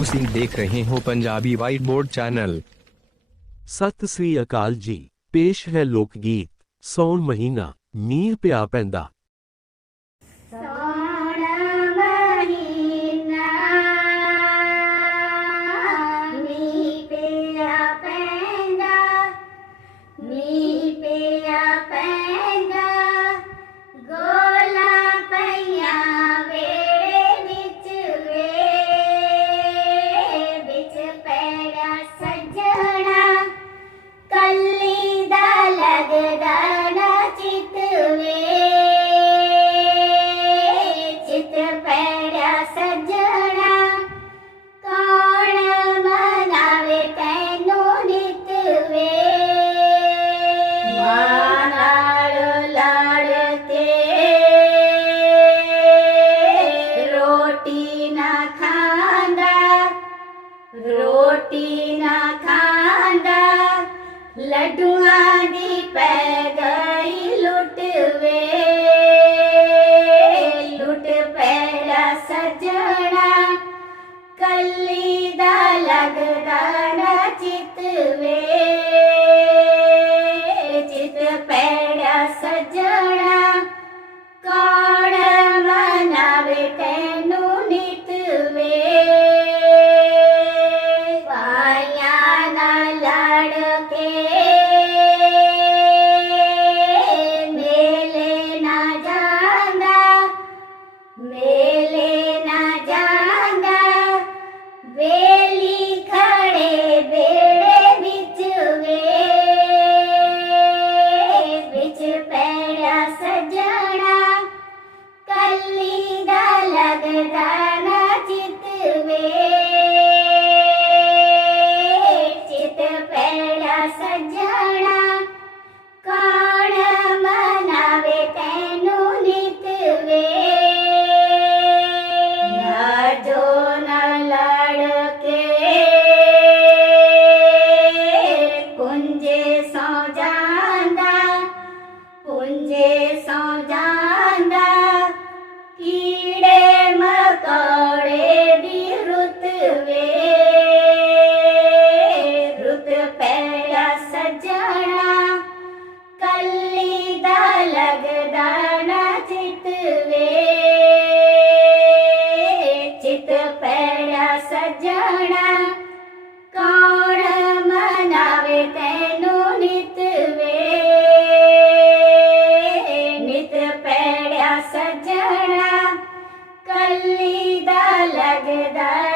ਤੁਸੀਂ ਦੇਖ ਰਹੇ ਹੋ Punjabi white board channel Sat Sri ਅਕਾਲ ਜੀ, ਪੇਸ਼ ਹੈ ਲੋਕ ਗੀਤ ਸੌਣ ਮਹੀਨਾ, ਮੀਂਹ ਪਿਆ ਪੈਂਦਾ। ਰੋਟੀ ਨਾ ਖਾਂਦਾ ਲੱਡੂਆਂ ਦੀ ਪੈ ਗਈ ਲੁੱਟ ਵੇ ਲੁੱਟ ਪੈਰਾ ਸਜਣਾ ਕੱਲੀ ਦਾ ਲੱਗਦਾ ਨਾ ਚਿਤ ਵੇ બેડા સજણા કોણ મનાવે તેનું નિતવે નિત પેડ્યા સજણા કલ્લી દા લગદા